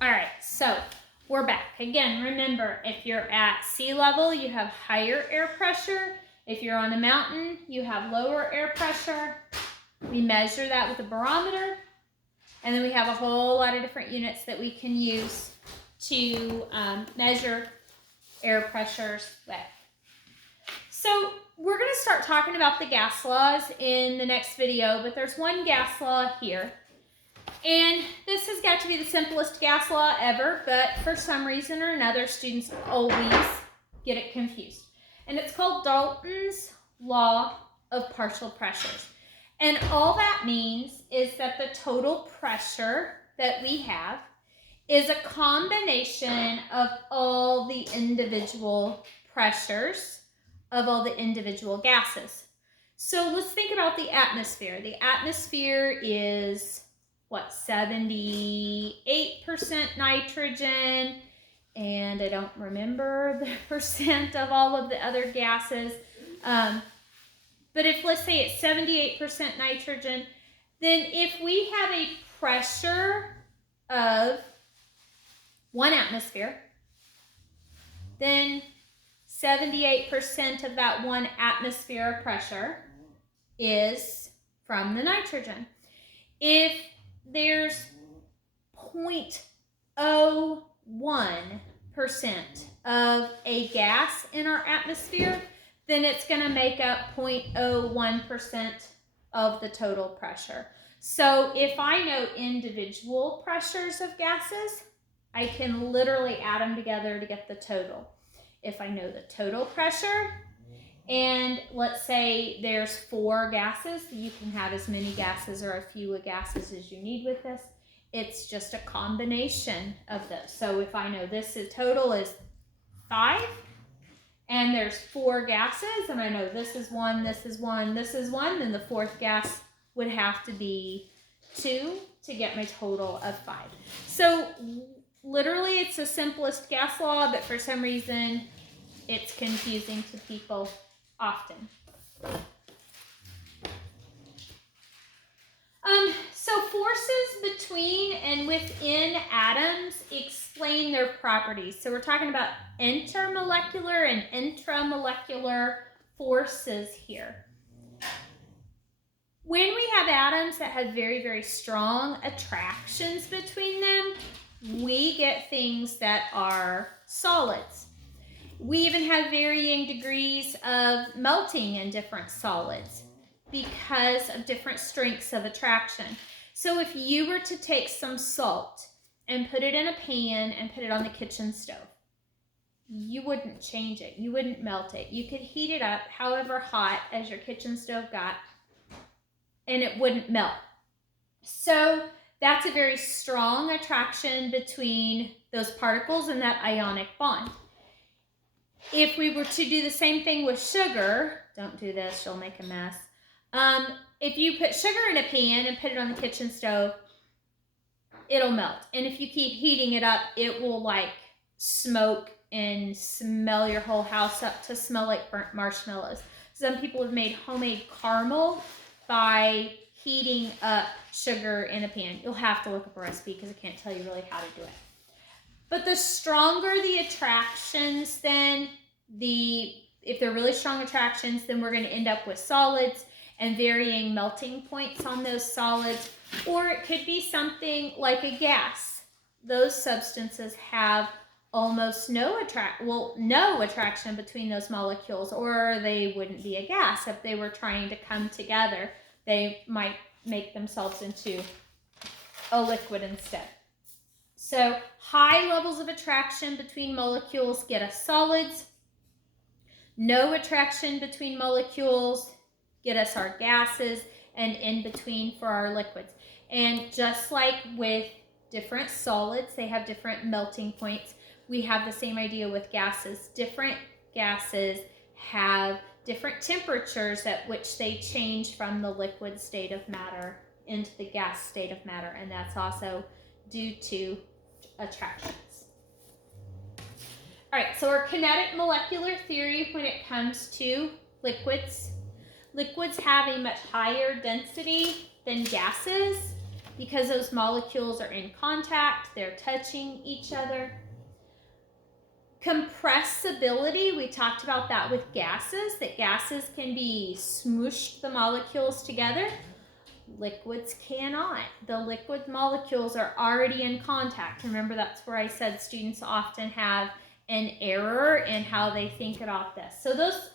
All right, so we're back. Again, remember, if you're at sea level, you have higher air pressure. If you're on a mountain, you have lower air pressure. We measure that with a barometer. And then we have a whole lot of different units that we can use to measure air pressures with. So we're going to start talking about the gas laws in the next video, but there's one gas law here. And this has got to be the simplest gas law ever, but for some reason or another, students always get it confused. And it's called Dalton's Law of Partial Pressures. And all that means is that the total pressure that we have is a combination of all the individual pressures of all the individual gases. So let's think about the atmosphere. The atmosphere is, what, 78% nitrogen, and I don't remember the percent of all of the other gases. But if, let's say it's 78% nitrogen, then if we have a pressure of 1 atmosphere, then 78% of that 1 atmosphere of pressure is from the nitrogen. If there's 0.01% of a gas in our atmosphere, then it's going to make up 0.01% of the total pressure. So if I know individual pressures of gases, I can literally add them together to get the total. If I know the total pressure, and let's say there's 4 gases, you can have as many gases or a few gases as you need with this. It's just a combination of those. So if I know this total is 5, and there's 4 gases, and I know this is 1, this is 1, this is 1, then the 4th gas would have to be 2 to get my total of 5. So literally it's the simplest gas law, but for some reason it's confusing to people often. So forces between and within atoms explain their properties. So we're talking about intermolecular and intramolecular forces here. When we have atoms that have very, very strong attractions between them, we get things that are solids. We even have varying degrees of melting in different solids because of different strengths of attraction. So if you were to take some salt and put it in a pan and put it on the kitchen stove, you wouldn't change it. You wouldn't melt it. You could heat it up however hot as your kitchen stove got, and it wouldn't melt. So that's a very strong attraction between those particles and that ionic bond. If we were to do the same thing with sugar, don't do this, you'll make a mess. If you put sugar in a pan and put it on the kitchen stove, it'll melt. And if you keep heating it up, it will like smoke and smell your whole house up to smell like burnt marshmallows. Some people have made homemade caramel by heating up sugar in a pan. You'll have to look up a recipe because I can't tell you really how to do it. But the stronger the attractions, then if they're really strong attractions, then we're going to end up with solids and varying melting points on those solids. Or it could be something like a gas. Those substances have almost no attraction between those molecules, or they wouldn't be a gas. If they were trying to come together, they might make themselves into a liquid instead. So high levels of attraction between molecules get us solids. No attraction between molecules get us our gases, and in between for our liquids. And just like with different solids, they have different melting points. We have the same idea with gases. Different gases have different temperatures at which they change from the liquid state of matter into the gas state of matter, and that's also due to attractions. All right, so our kinetic molecular theory when it comes to liquids. Liquids have a much higher density than gases, because those molecules are in contact, they're touching each other. Compressibility, we talked about that with gases, that gases can be smooshed the molecules together. Liquids cannot. The liquid molecules are already in contact. Remember, that's where I said students often have an error in how they think about this. So those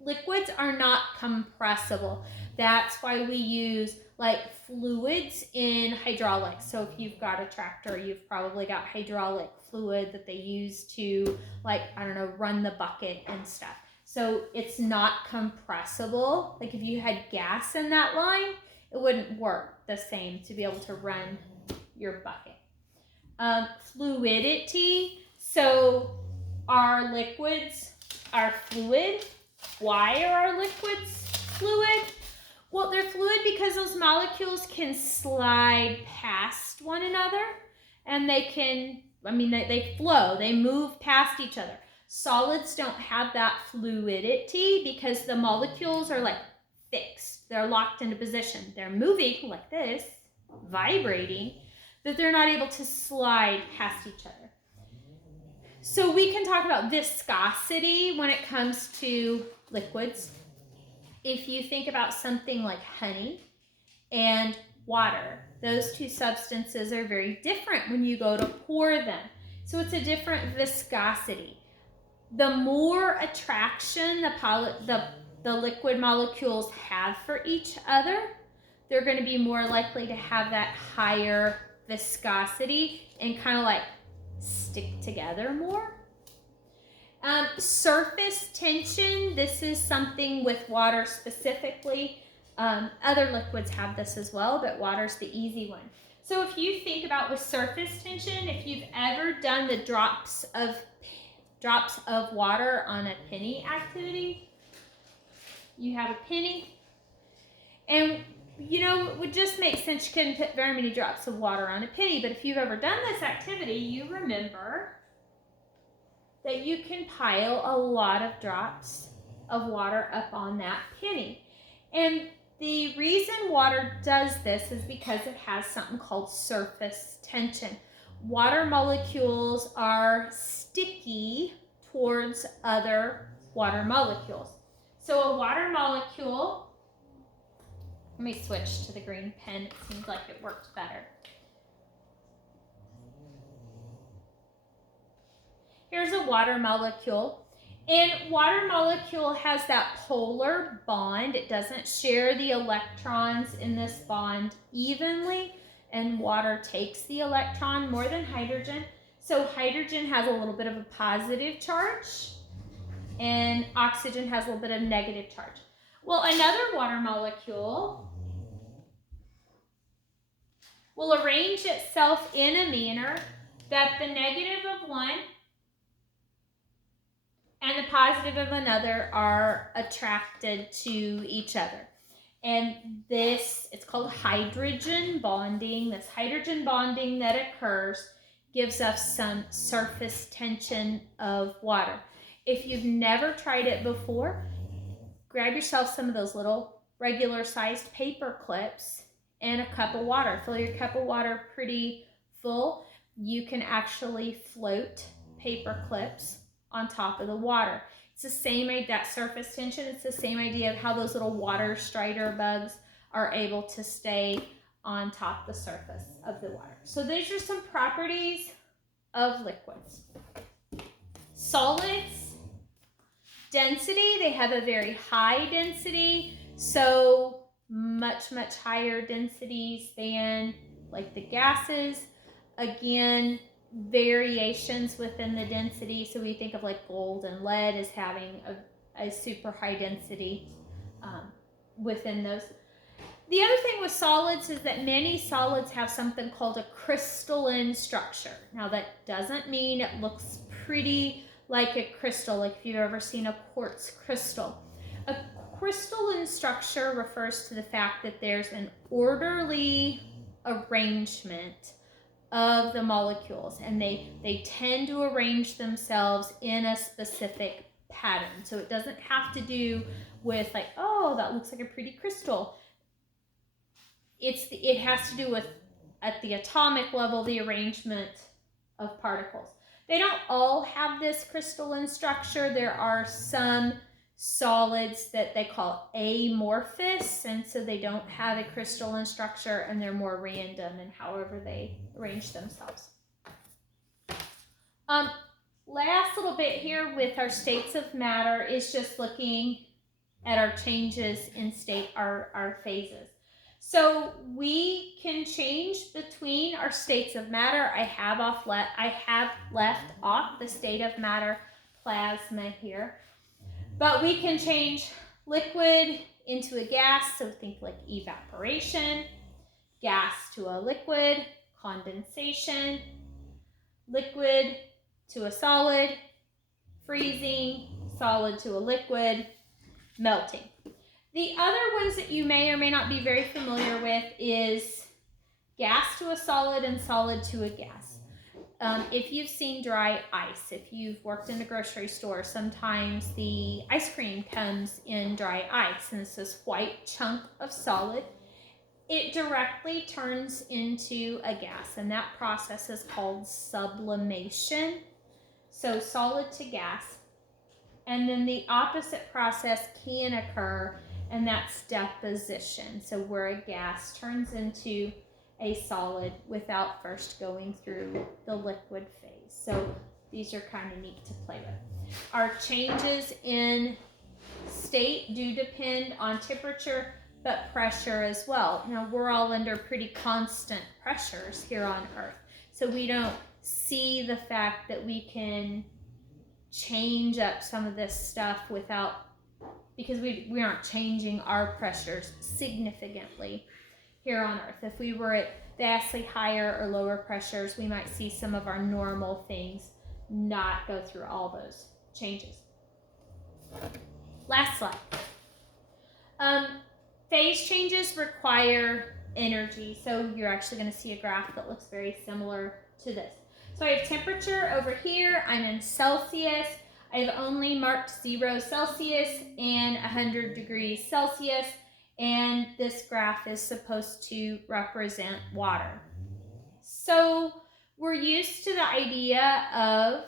liquids are not compressible. That's why we use like fluids in hydraulics. So if you've got a tractor, you've probably got hydraulic fluid that they use to, like, I don't know, run the bucket and stuff. So it's not compressible. Like if you had gas in that line, it wouldn't work the same to be able to run your bucket. Fluidity, so our liquids are fluid. Why are our liquids fluid? Well, they're fluid because those molecules can slide past one another, and they can, they flow, they move past each other. Solids don't have that fluidity because the molecules are like fixed. They're locked into position. They're moving like this, vibrating, but they're not able to slide past each other. So we can talk about viscosity when it comes to liquids. If you think about something like honey and water, those two substances are very different when you go to pour them. So it's a different viscosity. The more attraction the liquid molecules have for each other, they're going to be more likely to have that higher viscosity and kind of like stick together more. Surface tension, this is something with water specifically. Other liquids have this as well, but water's the easy one. So if you think about with surface tension, if you've ever done the drops of water on a penny activity, you have a penny, and it would just make sense you couldn't put very many drops of water on a penny, but if you've ever done this activity, you remember that you can pile a lot of drops of water up on that penny. And the reason water does this is because it has something called surface tension. Water molecules are sticky towards other water molecules. So a water molecule, let me switch to the green pen, it seems like it worked better. Here's a water molecule, and water molecule has that polar bond. It doesn't share the electrons in this bond evenly, and water takes the electron more than hydrogen. So hydrogen has a little bit of a positive charge, and oxygen has a little bit of negative charge. Well, another water molecule will arrange itself in a manner that the negative of one and the positive of another are attracted to each other. And this, it's called hydrogen bonding. This hydrogen bonding that occurs gives us some surface tension of water. If you've never tried it before, grab yourself some of those little regular sized paper clips and a cup of water. Fill your cup of water pretty full. You can actually float paper clips on top of the water. It's the same idea, that surface tension, it's the same idea of how those little water strider bugs are able to stay on top of the surface of the water. So these are some properties of liquids. Solids, density, they have a very high density, so much higher densities than like the gases. Again, variations within the density, so we think of like gold and lead as having a super high density within those. The other thing with solids is that many solids have something called a crystalline structure. Now that doesn't mean it looks pretty like a crystal, like if you've ever seen a quartz crystal. A crystalline structure refers to the fact that there's an orderly arrangement of the molecules, and they tend to arrange themselves in a specific pattern. So it doesn't have to do with like, oh, that looks like a pretty crystal. It has to do with at the atomic level, the arrangement of particles. They don't all have this crystalline structure. There are some solids that they call amorphous, and so they don't have a crystalline structure, and they're more random in however they arrange themselves. Last little bit here with our states of matter is just looking at our changes in state, our phases. So we can change between our states of matter. I have left off the state of matter plasma here. But we can change liquid into a gas, so think like evaporation, gas to a liquid, condensation, liquid to a solid, freezing, solid to a liquid, melting. The other ones that you may or may not be very familiar with is gas to a solid and solid to a gas. If you've seen dry ice, if you've worked in a grocery store, sometimes the ice cream comes in dry ice, and it's this white chunk of solid. It directly turns into a gas, and that process is called sublimation. So solid to gas. And then the opposite process can occur, and that's deposition. So where a gas turns into a solid without first going through the liquid phase. So these are kind of neat to play with. Our changes in state do depend on temperature, but pressure as well. Now we're all under pretty constant pressures here on Earth. So we don't see the fact that we can change up some of this stuff because we aren't changing our pressures significantly here on Earth. If we were at vastly higher or lower pressures, we might see some of our normal things not go through all those changes. Last slide. Phase changes require energy. So you're actually going to see a graph that looks very similar to this. So I have temperature over here. I'm in Celsius. I've only marked 0 Celsius and 100 degrees Celsius. And this graph is supposed to represent water. So we're used to the idea of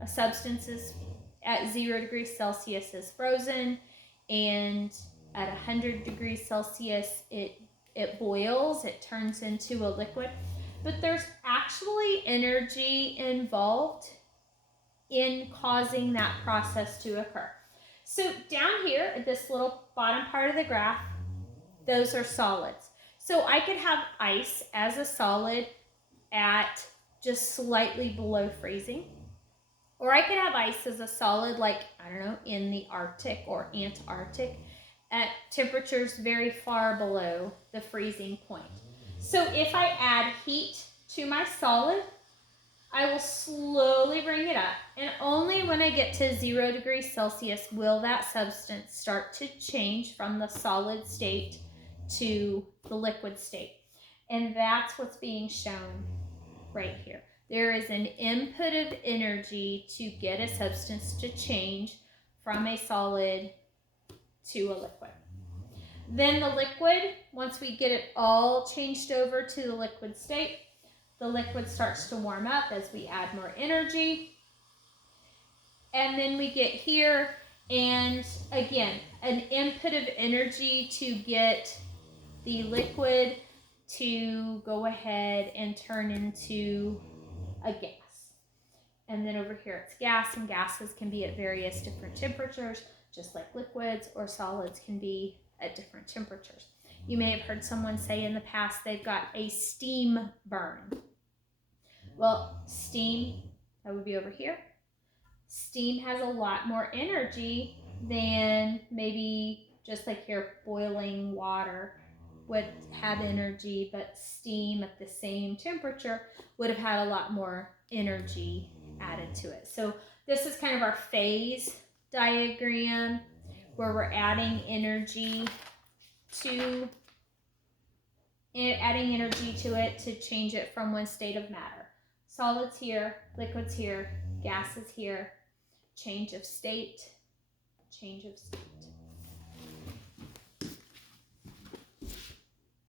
a substance is at 0 degrees Celsius is frozen, and at 100 degrees Celsius it boils, it turns into a liquid. But there's actually energy involved in causing that process to occur. So down here at this little bottom part of the graph, those are solids. So I could have ice as a solid at just slightly below freezing. Or I could have ice as a solid, like, I don't know, in the Arctic or Antarctic at temperatures very far below the freezing point. So if I add heat to my solid, I will slowly bring it up, and only when I get to 0 degrees Celsius will that substance start to change from the solid state to the liquid state. And that's what's being shown right here. There is an input of energy to get a substance to change from a solid to a liquid. Then the liquid, once we get it all changed over to the liquid state, the liquid starts to warm up as we add more energy. And then we get here, and again, an input of energy to get the liquid to go ahead and turn into a gas. And then over here it's gas, and gases can be at various different temperatures, just like liquids or solids can be at different temperatures. You may have heard someone say in the past they've got a steam burn. Well, steam, that would be over here. Steam has a lot more energy than maybe just like your boiling water would have energy, but steam at the same temperature would have had a lot more energy added to it. So this is kind of our phase diagram where we're adding energy to it to change it from one state of matter. Solids here, liquids here, gases here, change of state, change of state.